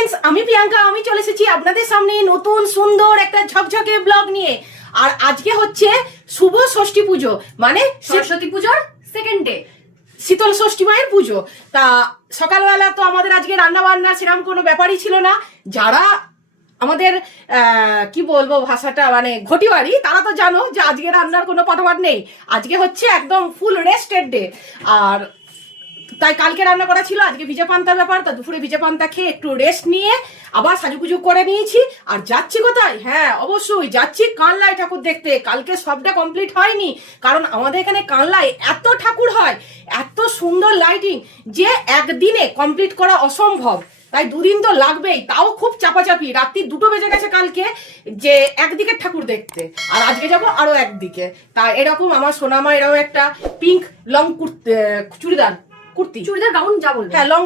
Friends, আমি প্রিয়াঙ্কা। আমি চলে এসেছি আপনাদের সামনে নতুন সুন্দর একটা ঝকঝকে ব্লগ নিয়ে। আর আজকে হচ্ছে শুভ ষষ্ঠী পুজো, মানে সরস্বতী পুজোর সেকেন্ড ডে, শীতল ষষ্ঠী মায়ের পুজো। তা সকালবেলা তো আমাদের আজকে রান্না বান্না সেরকম কোনো ব্যাপারই ছিল না। যারা আমাদের কি বলবো ভাষাটা, মানে ঘটিবাড়ি, তারা তো জানো যে আজকে রান্নার কোনো পাঠাবার নেই। আজকে হচ্ছে একদম ফুল রেস্টেড ডে। আর তাই কালকে রান্না করা ছিল, আজকে ভিজে পান্তার ব্যাপার। তা দুপুরে ভিজে পান্তা খেয়ে একটু রেস্ট নিয়ে আবার সাজুগুজু করে নিয়েছি। আর যাচ্ছি কোথায়? হ্যাঁ, অবশ্যই যাচ্ছি কানলায় ঠাকুর দেখতে। কালকে সবটা কমপ্লিট হয়নি, কারণ আমাদের এখানে কানলায় এত ঠাকুর হয়, এত সুন্দর লাইটিং, যে একদিনে কমপ্লিট করা অসম্ভব। তাই দুদিন তো লাগবেই, তাও খুব চাপাচাপি। রাত্রি 2টো বেজে গেছে কালকে যে একদিকে ঠাকুর দেখতে, আর আজকে যাবো আরো একদিকে। তা এরকম আমার সোনামা এরকম একটা পিঙ্ক লং চুড়িদার গাউন যা বলবে, হ্যাঁ লং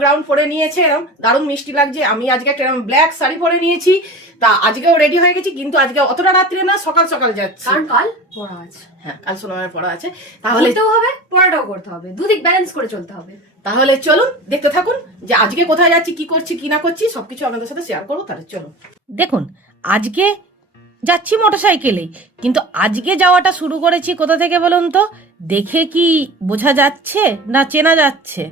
গ্রাউন্ড পরে নিয়েছে, এরকম দারুণ মিষ্টি লাগছে। আমি আজকে একটা এরকম ব্ল্যাক শাড়ি পরে নিয়েছি। তা আজকেও রেডি হয়ে গেছি, কিন্তু আজকে অতটা রাত্রে না, সকাল সকাল যাচ্ছি, কারণ কাল পড়া আছে। হ্যাঁ, কাল সোনামার পড়া আছে। তাহলে পড়তেও হবে, পড়াটাও করতে হবে, দুদিক ব্যালেন্স করে চলতে হবে। তাহলে চলুন দেখতে থাকুন যে আজকে কোথায় যাচ্ছি, কি করছি কি না করছি, সবকিছু আপনাদের সাথে শেয়ার করবো। তাহলে চলুন দেখুন। আজকে যাচ্ছি মোটরসাইকেলেই, কিন্তু আজকে যাওয়াটা শুরু করেছি কোথা থেকে বলুন তো? দেখে কি বোঝা যাচ্ছে না চেনা যাচ্ছে?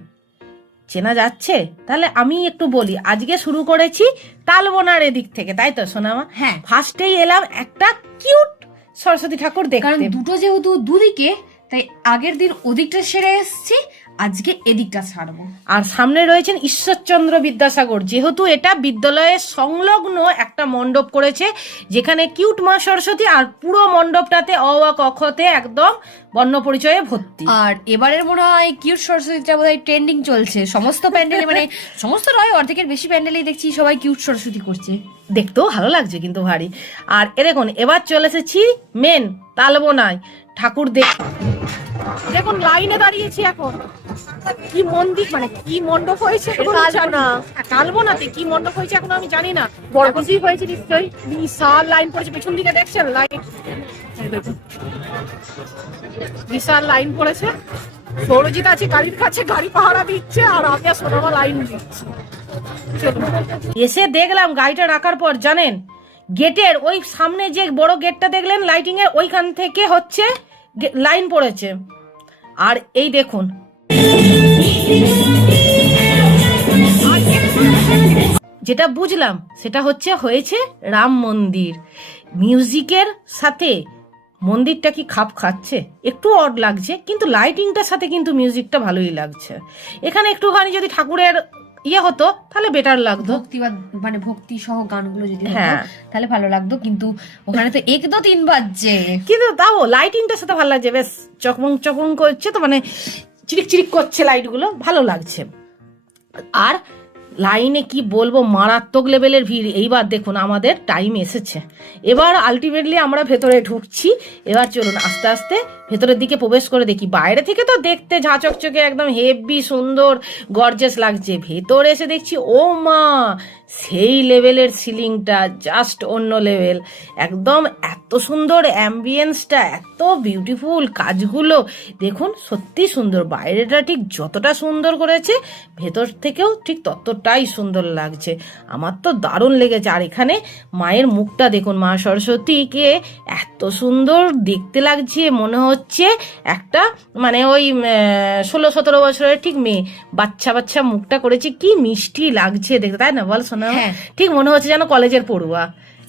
চেনা যাচ্ছে? তাহলে আমি একটু বলি। আজকে শুরু করেছি তালবোনার এদিক থেকে, তাই তো সোনামা? হ্যাঁ, ফার্স্টেই এলাম একটা কিউট সরস্বতী ঠাকুর কারণ দেখতে। দুটো যেহেতু দুদিকে, তাই আগের দিন ওদিকটা সেরে এসেছি, আজকে এদিকটা ছাড়বো। আর সামনে রয়েছেন ঈশ্বরচন্দ্র বিদ্যাসাগর। যেহেতু এটা বিদ্যালয়ের সংলগ্ন একটা মণ্ডপ করেছে, যেখানে কিউট মা সরস্বতী, আর পুরো মণ্ডপটাতে অ আ ক খ তে একদম বর্ণ পরিচয়ে ভর্তি। আর এবারের মনে হয় কিউট সরস্বতীটা বোধহয় ট্রেন্ডিং চলছে সমস্ত প্যান্ডেলে, মানে সমস্ত নয়, অর্ধেকের বেশি প্যান্ডেলেই দেখছি সবাই কিউট সরস্বতী করছে। দেখতেও ভালো লাগছে কিন্তু ভারী। আর দেখুন, এবার চলে এসেছি মেন তালবোনায় ঠাকুর দেখুন লাইনে দাঁড়িয়েছি এখন। কি মন্দির, মানে কি মণ্ডপ হয়েছে তালবোনাতে, কি মণ্ডপ হয়েছে এখন আমি জানি না। বড় কিছুই হয়েছে নিশ্চয়ই। বিশাল লাইন পড়েছে, পেছন দিকে দেখছেন লাইন, বিশাল লাইন পড়েছে। সৌরজিৎ আছে গাড়ির কাছে, গাড়ি পাহারা দিচ্ছে, আর আমি আর সোনামা লাইন দিচ্ছি। এসে দেখলাম গাড়িটা রাখার পর, জানেন, গেটের ওই সামনে যে বড় গেটটা দেখলেন লাইটিং এর, ওইখান থেকে হচ্ছে লাইন পড়েছে। আর এই দেখুন, যেটা বুঝলাম সেটা হয়েছে রাম মন্দির। মিউজিকের সাথে মন্দিরটা কি খাপ খাচ্ছে? একটু অড লাগছে, কিন্তু লাইটিংটার সাথে কিন্তু মিউজিকটা ভালোই লাগছে। এখানে একটুখানি যদি ঠাকুরের হতো তাহলে বেটার লাগতো, মানে ভক্তি সহ গানগুলো যদি হতো, হ্যাঁ, তাহলে ভালো লাগতো। কিন্তু ওখানে তো 1 2 3 বাজছে, কিন্তু তাও লাইটিংটার সাথে ভালো লাগছে। বেশ চকমং চকমং করছে, তো মানে চিরিক চিরিক করছে লাইটগুলো, ভালো লাগছে। আর লাইনে কি বলবো, মারাত্মক লেভেলের ভিড়। এইবার দেখুন আমাদের টাইম এসেছে, এবার আলটিমেটলি আমরা ভেতরে ঢুকছি। এবার চলুন আস্তে আস্তে ভেতরের দিকে প্রবেশ করে দেখি। বাইরে থেকে তো দেখতে ঝাঁ চকচকে একদম হেভি সুন্দর গর্জাস লাগছে, ভেতরে এসে দেখছি ও মা, সেই লেভেলের সিলিংটা জাস্ট অন্য লেভেল। একদম এত সুন্দর অ্যাম্বিয়েন্সটা, এত বিউটিফুল কাজগুলো দেখুন, সত্যি সুন্দর। বাইরেটা ঠিক যতটা সুন্দর করেছে, ভেতর থেকেও ঠিক ততটাই সুন্দর লাগছে। আমার তো দারুণ লেগেছে। আর এখানে মায়ের মুখটা দেখুন, মা সরস্বতীকে এত সুন্দর দেখতে লাগছে, মনে হচ্ছে একটা মানে ওই 16-17 বছরের ঠিক মেয়ে, বাচ্চা বাচ্চা মুখটা করেছে, কি মিষ্টি লাগছে দেখতে, তাই না বল শোনা? হ্যাঁ, ঠিক মনে হচ্ছে যেন কলেজের পড়ুয়া,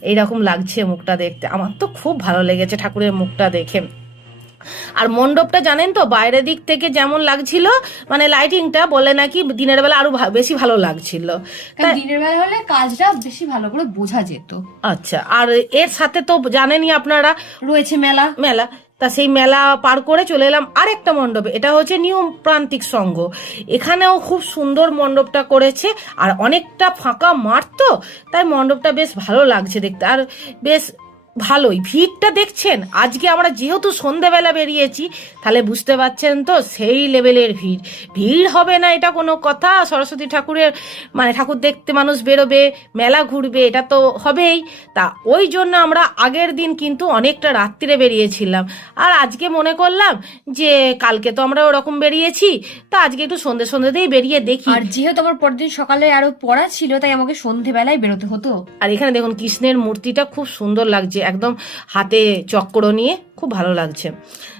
এইরকম লাগছে মুখটা দেখতে। আমার তো খুব ভালো লেগেছে ঠাকুরের মুখটা দেখে। আর মণ্ডপটা জানেন তো, বাইরের দিক থেকে যেমন লাগছিল, মানে লাইটিংটা বলে নাকি দিনের বেলা আরো বেশি ভালো লাগছিল। দিনের বেলা হলে কাজটা বেশি ভালো করে বোঝা যেত। আচ্ছা, আর এর সাথে তো জানেনই আপনারা রয়েছে মেলা। তা সেই মেলা পার করে চলে এলাম আরেকটা মণ্ডপে। এটা হচ্ছে নিউ প্রান্তিক সংঘ। এখানেও খুব সুন্দর মণ্ডপটা করেছে, আর অনেকটা ফাঁকা মাঠ তো, তাই মণ্ডপটা বেশ ভালো লাগছে দেখতে। আর বেশ ভালোই ভিড়টা দেখছেন। আজকে আমরা যেহেতু সন্ধেবেলা বেরিয়েছি, তাহলে বুঝতে পারছেন তো সেই লেভেলের ভিড়। ভিড় হবে না এটা কোনো কথা? সরস্বতী ঠাকুরের মানে ঠাকুর দেখতে মানুষ বেরোবে, মেলা ঘুরবে, এটা তো হবেই। তা ওই জন্য আমরা আগের দিন কিন্তু অনেকটা রাত্রিরে বেরিয়েছিলাম, আর আজকে মনে করলাম যে কালকে তো আমরা ওরকম বেরিয়েছি, তা আজকে একটু সন্ধে সন্ধেতেই বেরিয়ে দেখি। আর যেহেতু আমার পরদিন সকালে আরো পড়া ছিল, তাই আমাকে সন্ধেবেলায় বেরোতে হতো। আর এখানে দেখুন কৃষ্ণের মূর্তিটা খুব সুন্দর লাগছে, একদম হাতে চক্র নিয়ে, খুব ভালো লাগছে।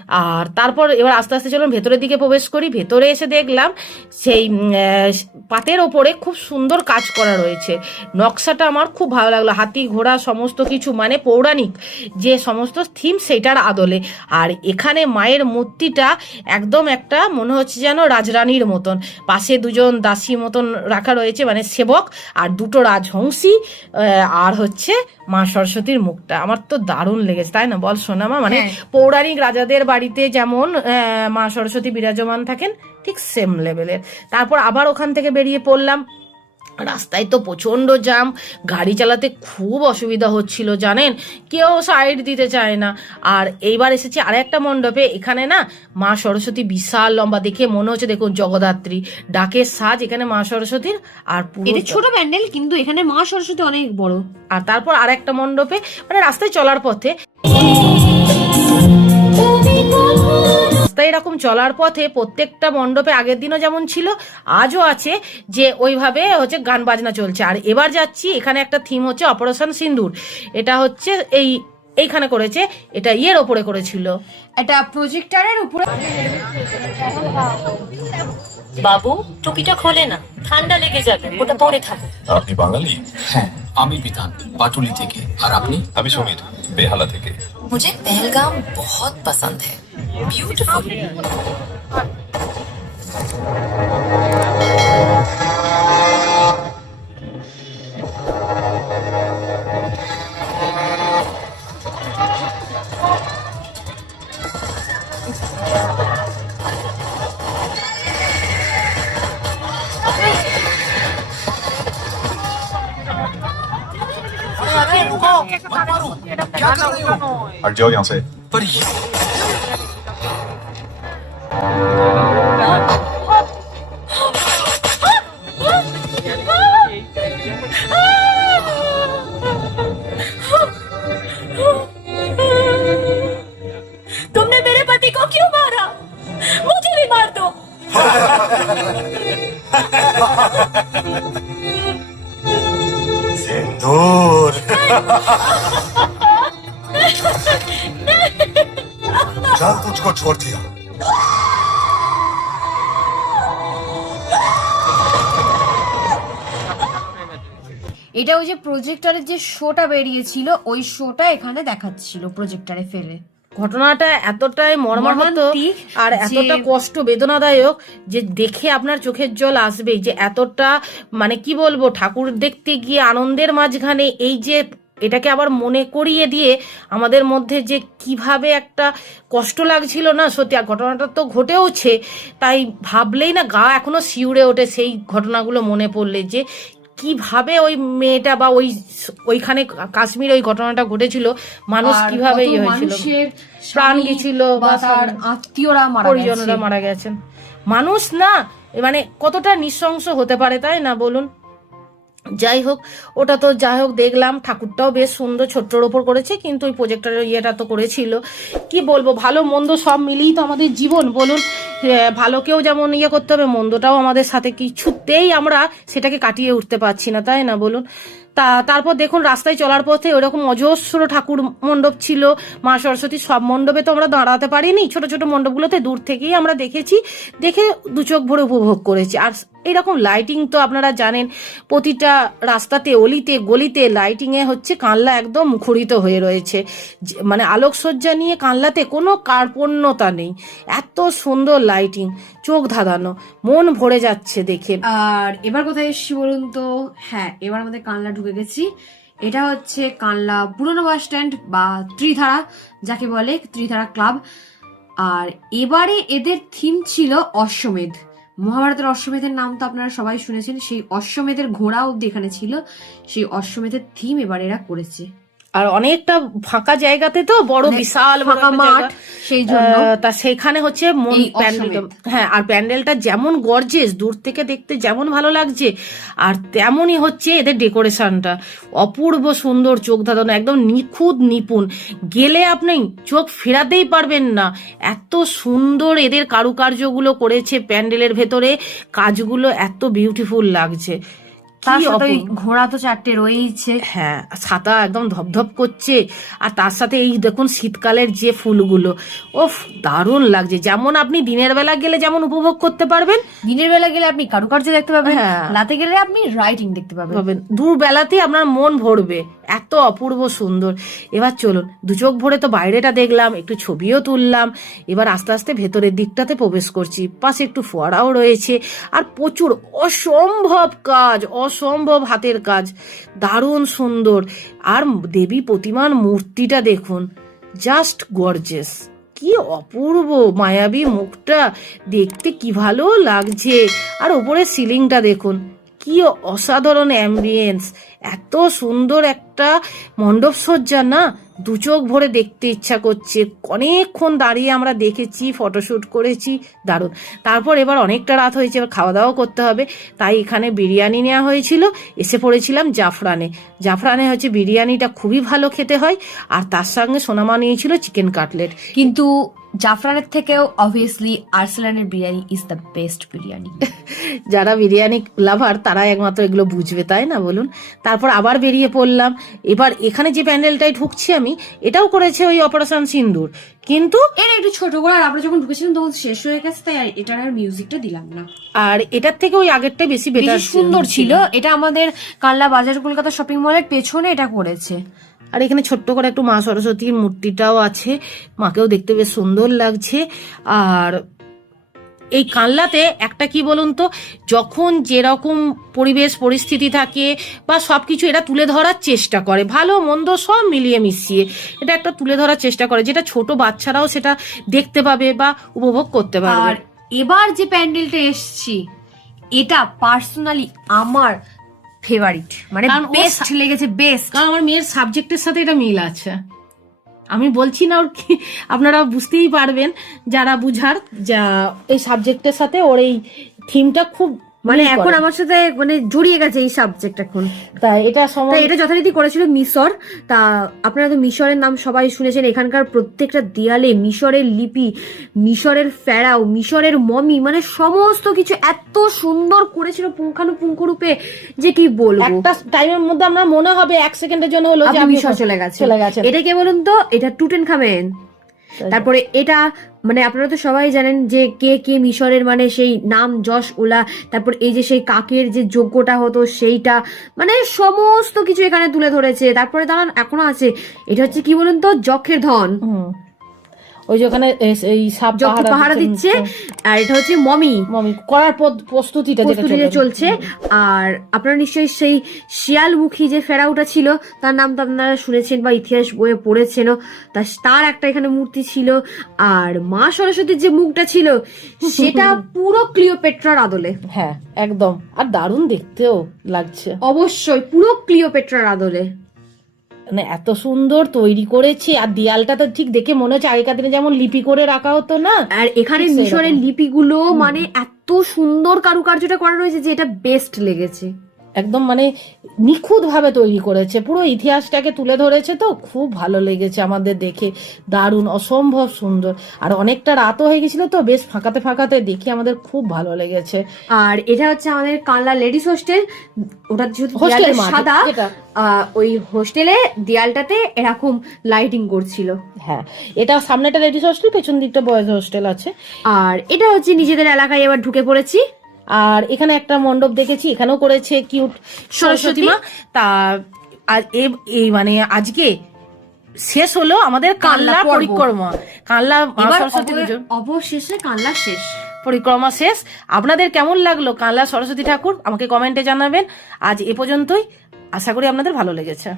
আর তারপর এবার আস্তে আস্তে চলুন ভেতরের দিকে প্রবেশ করি। ভেতরে এসে দেখলাম সেই পাতের ওপরে খুব সুন্দর কাজ করা রয়েছে। নকশাটা আমার খুব ভালো লাগলো, হাতি ঘোড়া সমস্ত কিছু, মানে পৌরাণিক যে সমস্ত থিম সেটার আদলে। আর এখানে মায়ের মূর্তিটা একদম একটা মনে হচ্ছে যেন রাজরানীর মতন, পাশে দুজন দাসী মতন রাখা রয়েছে, মানে সেবক, আর দুটো রাজহংসী, আর হচ্ছে মা সরস্বতীর মুখটা। আমার তো দারুণ লেগেছে, তাই না বল সোনামা? মানে পৌরাণিক রাজাদের বাড়িতে যেমন মা সরস্বতী বিরাজমান থাকেন, ঠিক সেম লেভেলের। তারপর আবার ওখান থেকে বেরিয়ে পড়লাম। রাস্তায় তো প্রচণ্ড জ্যাম, গাড়ি চালাতে খুব অসুবিধা হচ্ছিল জানেন, কেউ সাইড দিতে চায় না। আর এইবার এসেছি আর একটা মণ্ডপে, এখানে না মা সরস্বতী বিশাল লম্বা, দেখে মনে হচ্ছে দেখুন জগদ্ধাত্রী, ডাকের সাজ এখানে মা সরস্বতীর। আর এটা ছোট প্যান্ডেল, কিন্তু এখানে মা সরস্বতী অনেক বড়। আর তারপর আর একটা মণ্ডপে, মানে রাস্তায় চলার পথে, রাস্তায় এরকম চলার পথে প্রত্যেকটা মণ্ডপে আগের দিনও যেমন ছিল আজও আছে, যে ওইভাবে হচ্ছে গান বাজনা চলছে। আর এবার যাচ্ছি, এখানে একটা থিম হচ্ছে অপারেশন সিন্দুর। এটা হচ্ছে এইখানে করেছে, এটা ইয়ের ওপরে করেছিল, এটা প্রজেক্টরের উপরে। বাবু টুপিটা খোলে না, ঠান্ডা লেগে যাবে, ওটা পরে থাকে। আপনি বাঙালি? হ্যাঁ, আমি বিধান পাটুলি থেকে। আর আপনি? আমি সমীর, বেহালা থেকে। मुझे पहलगाम बहुत पसंद है, ब्यूटीफुल। क्या कर रहे हो? हट जाओ यहाँ से। पर ये तुमने मेरे पति को क्यों मारा? मुझे भी मार दो। सिंदूर। चल तुझको छोड़ दिया। এটা ওই যে প্রজেক্টরের যে শোটা বেরিয়েছিল, ওই শোটা এখানে দেখাচ্ছিল প্রজেক্টরে ফেলে। ঘটনাটা এতটাই মর্মাহত মর্মান্তিক আর যে- এতটা কষ্ট বেদনাদায়ক যে দেখে আপনার চোখের জল আসবেই। যে এতটা মানে কি বলবো, ঠাকুর দেখতে গিয়ে আনন্দের মাঝখানে এই যে এটাকে আবার মনে করিয়ে দিয়ে আমাদের মধ্যে যে কিভাবে একটা কষ্ট লাগছিল না, সত্যি। আর ঘটনাটা তো ঘটেওছে, তাই ভাবলেই না গা এখনো শিউরে ওঠে সেই ঘটনাগুলো মনে পড়লে, যে কিভাবে ওই মেয়েটা বা ওইখানে কাশ্মীরে ওই ঘটনাটা ঘটেছিল, মানুষ আর কিভাবে কত ইয়ে হয়েছিল, মানুষের প্রাণ স্বামী গেছিল বা বা তার আত্মীয়রা মারা পরিজনরা গেছে। মারা গেছেন। মানুষ না মানে কতটা নৃশংস হতে পারে, তাই না বলুন? যাই হোক, ওটা তো যাই হোক দেখলাম। ঠাকুরটাও বেশ সুন্দর, ছোট্টর ওপর করেছে, কিন্তু ওই প্রজেক্টরের ইয়েটা তো করেছিল। কি বলবো, ভালো মন্দ সব মিলিয়েই তো আমাদের জীবন বলুন। ভালোকেও যেমন ইয়ে করতে হবে, মন্দটাও আমাদের সাথে কিছুতেই আমরা সেটাকে কাটিয়ে উঠতে পারছি না, তাই না বলুন? তারপর দেখুন রাস্তায় চলার পথে ওরকম অজস্র ঠাকুর মণ্ডপ ছিল, মা সরস্বতী। সব মণ্ডপে তো আমরা দাঁড়াতে পারিনি, ছোট ছোট মণ্ডপগুলোতে দূর থেকেই আমরা দেখেছি, দেখে দু চোখ ভরে উপভোগ করেছি। আর এইরকম লাইটিং তো আপনারা জানেন, প্রতিটা রাস্তাতে অলিতে গলিতে লাইটিংয়ে হচ্ছে কানলা একদম মুখরিত হয়ে রয়েছে। মানে আলোকসজ্জা নিয়ে কানলাতে কোনো কার্পণ্যতা নেই, এত সুন্দর লাইটিং, চোখ ধাঁধানো, মন ভরে যাচ্ছে দেখে। আর এবার কোথায় এসেছি বলুন তো? হ্যাঁ, এবার আমাদের কানলা ঢুকে গেছি। এটা হচ্ছে কানলা পুরনো বাস স্ট্যান্ড বা ত্রিধারা, যাকে বলে ত্রিধারা ক্লাব। আর এবারে এদের থিম ছিল অশ্বমেধ। মহাভারতের অশ্বমেধের নাম তো আপনারা সবাই শুনেছেন, সেই অশ্বমেধের ঘোড়া অব্দি এখানে ছিল। সেই অশ্বমেধের থিম এবার এরা করেছে। আর অনেকটা ফাঁকা জায়গাতে তো বড় বিশাল বড় ফাঁকা একটা মাঠ, জায়গা। সেই জন্য তা সেখানে হচ্ছে এই প্যান্ডেলটা, অশ্বমেধ। হ্যাঁ, আর প্যান্ডেলটা যেমন গর্জেস, দূর থেকে দেখতে যেমন ভালো লাগছে, আর তেমনই হচ্ছে এদের ডেকোরেশনটা অপূর্ব সুন্দর, চোখ ধাঁধানো, একদম নিখুঁত নিপুণ, গেলে আপনি চোখ ফেরাতেই পারবেন না, এত সুন্দর এদের কারুকার্যগুলো করেছে প্যান্ডেলের ভেতরে, কাজগুলো এত বিউটিফুল লাগছে। তার কি সাথে ওই অপূর্ব। ঘোড়া তো 4টে রয়েইছে। হ্যাঁ, ছাতা একদম ধপধপ করছে, আর তার সাথে এই দেখুন শীতকালের যে ফুলগুলো, ওফ দারুণ লাগছে। যেমন আপনি দিনের বেলা গেলে যেমন উপভোগ করতে পারবেন, দিনের বেলা গেলে আপনি কারুকার্য দেখতে পাবেন, হ্যাঁ। রাতে গেলে আপনি রাইটিং দেখতে পাবেন। দূর বেলাতেই আপনার মন ভরবে, এত অপূর্ব সুন্দর। এবার চলুন, দু চোখ ভরে তো বাইরেটা দেখলাম, একটু ছবিও তুললাম, এবার আস্তে আস্তে ভেতরের দিকটাতে প্রবেশ করছি। পাশে একটু ফোয়ারাও রয়েছে, আর প্রচুর অসম্ভব কাজ, অসম্ভব হাতের কাজ, দারুণ সুন্দর। আর দেবী প্রতিমার মূর্তিটা দেখুন, জাস্ট গর্জেস, কি অপূর্ব মায়াবী মুখটা, দেখতে কি ভালো লাগছে। আর ওপরে সিলিংটা দেখুন, কি অসাধারণ অ্যাম্বিয়েন্স, এত সুন্দর একটা মণ্ডপ সজ্জা না, দু চোখ ভরে দেখতে ইচ্ছা করছে। অনেকক্ষণ দাঁড়িয়ে আমরা দেখেছি, ফটোশ্যুট করেছি, দারুণ। তারপর এবার অনেকটা রাত হয়েছে, এবার খাওয়া দাওয়া করতে হবে, তাই এখানে বিরিয়ানি নেওয়া হয়েছিল। এসে পড়েছিলাম জাফরানে। জাফরানে হচ্ছে বিরিয়ানিটা খুবই ভালো খেতে হয়, আর তার সঙ্গে সোনামা নিয়েছিল চিকেন কাটলেট। কিন্তু জাফরানের থেকেও অবভিয়াসলি আর্সেলানের biryani is the best biryani. যারা বিরিয়ানি লাভার তারা একমাত্র এগুলো বুঝবে, তাই না বলুন? তারপর আবার বেরিয়ে পড়লাম। এবার এখানে যে প্যান্ডেলটায় ঢুকছি আমি, এটাও করেছে ওই অপারেশন সিন্দুর, কিন্তু এর একটু ছোট করে, আর আমরা যখন ঢুকেছিলাম তখন শেষ হয়ে গেছে, তাই এটার আর মিউজিকটা দিলাম না। আর এটার থেকে ওই আগেরটাই বেশি বেশি বেটার সুন্দর ছিল। এটা আমাদের কানলা বাজার কলকাতা শপিং মলের পেছনে এটা করেছে। আর এখানে ছোট্ট করে একটু মা সরস্বতীর মূর্তিটাও আছে, মাকেও দেখতে বেশ সুন্দর লাগছে। আর এই কানলাতে একটা কি বলুন তো, যখন যেরকম পরিবেশ পরিস্থিতি থাকে বা সবকিছু এরা তুলে ধরার চেষ্টা করে, ভালো মন্দ সব মিলিয়ে মিশিয়ে এটা একটা তুলে ধরার চেষ্টা করে, যেটা ছোট বাচ্চারাও সেটা দেখতে পাবে বা উপভোগ করতে পারবে। আর এবার যে প্যান্ডেলটা এসছি, এটা পার্সোনালি আমার ফেভারিট, মানে কারণ ও বেস্ট লেগেছে, বেস্ট। কারণ আমার মেয়ের সাবজেক্টের সাথে এটা মিল আছে। আমি বলছি না ওর কি, আপনারা বুঝতেই পারবেন যারা বুঝার, যা এই সাবজেক্টের সাথে ওর এই থিমটা খুব মানে মিল করে। এখন আমার সাথে মানে জড়িয়ে গেছে এই সাবজেক্ট এখন। তাই এটা তাই এটা যথারীতি করেছিল মিশর। তা আপনারা তো মিশরের নাম সবাই শুনেছেন, এখানকার প্রত্যেকটা দেয়ালে মিশরের লিপি, মিশরের ফেরাও, মিশরের মমি, মানে সমস্ত কিছু এত সুন্দর করেছিল পুঙ্খানুপুঙ্খ রূপে, যে কি বলবো। একটা টাইমের মধ্যে আমরা মনে হবে এক সেকেন্ডের জন্য হলো যে আপনি আমি মিশর চলে গেছে। গেছে। এটা কে বলুন তো, এটা টুটেনখামেন। তারপরে এটা মানে আপনারা তো সবাই জানেন যে কে কে মিশরের মানে সেই নাম যশ ওলা, তারপর এই যে সেই কাকের যে যজ্ঞটা হতো সেইটা, মানে সমস্ত কিছু এখানে তুলে ধরেছে। তারপরে দাঁড়ান এখনো আছে, এটা হচ্ছে কি বলুন তো, যক্ষের ধন, ওই যে ওখানে এই সাপ যক্ষ পাহারা দিচ্ছে। আর এটা হচ্ছে মমি, মমি করার প্রস্তুতিটা যেটা চলছে। আর আপনারা নিশ্চয়ই সেই শিয়ালমুখী যে ফেরাউটা ছিল, তার নাম তো আপনারা শুনেছেন বা ইতিহাস বইয়ে পড়েছেন, তার একটা এখানে মূর্তি ছিল। আর মা সরস্বতীর যে মুখটা ছিল সেটা পুরো ক্লিওপেট্রার আদলে। হ্যাঁ একদম, আর দারুণ দেখতেও লাগছে। অবশ্যই পুরো ক্লিওপেট্রার আদলে, মানে এত সুন্দর তৈরি করেছে। আর দেয়ালটা তো ঠিক দেখে মনে হচ্ছে আগেকার দিনে যেমন লিপি করে রাখা হতো না, আর এখানে ঠিক মিশরের সেরকম। লিপিগুলো মানে এত সুন্দর কারুকার্যটা করা রয়েছে যে এটা বেস্ট লেগেছে। একদম মানে নিখুঁত ভাবে তৈরি করেছে, পুরো ইতিহাসটাকে তুলে ধরেছে, তো খুব ভালো লেগেছে আমাদের দেখে, দারুণ অসম্ভব সুন্দর। আর অনেকটা রাতও হয়ে গেছিল, তো বেশ ফাঁকাতে ফাঁকাতে দেখে আমাদের খুব ভালো লেগেছে। আর এটা হচ্ছে আমাদের কানলা লেডিস হোস্টেল। ওটা যেহেতু হোস্টেল দেয়ালটা মাঠ, সাদা, এটা। ওই হোস্টেলে দেয়ালটাতে এরকম লাইটিং করছিল। হ্যাঁ, এটা সামনেটা লেডিস হোস্টেল, পেছন দিকটা বয়েজ হোস্টেল আছে। আর এটা হচ্ছে নিজেদের এলাকায় এবার ঢুকে পড়েছি। আর এখানে একটা মণ্ডপ দেখেছি, এখানেও করেছে কিউট সরস্বতী মা। তা এই মানে আজকে শেষ হলো আমাদের কানলা পর্ব। পরিক্রমা, কানলা মা এবার সরস্বতী পুজো অবশেষে কানলা শেষ। পরিক্রমা শেষ। আপনাদের কেমন লাগলো কানলা সরস্বতী ঠাকুর আমাকে কমেন্টে জানাবেন। আজ এ পর্যন্তই, আশা করি আপনাদের ভালো লেগেছে।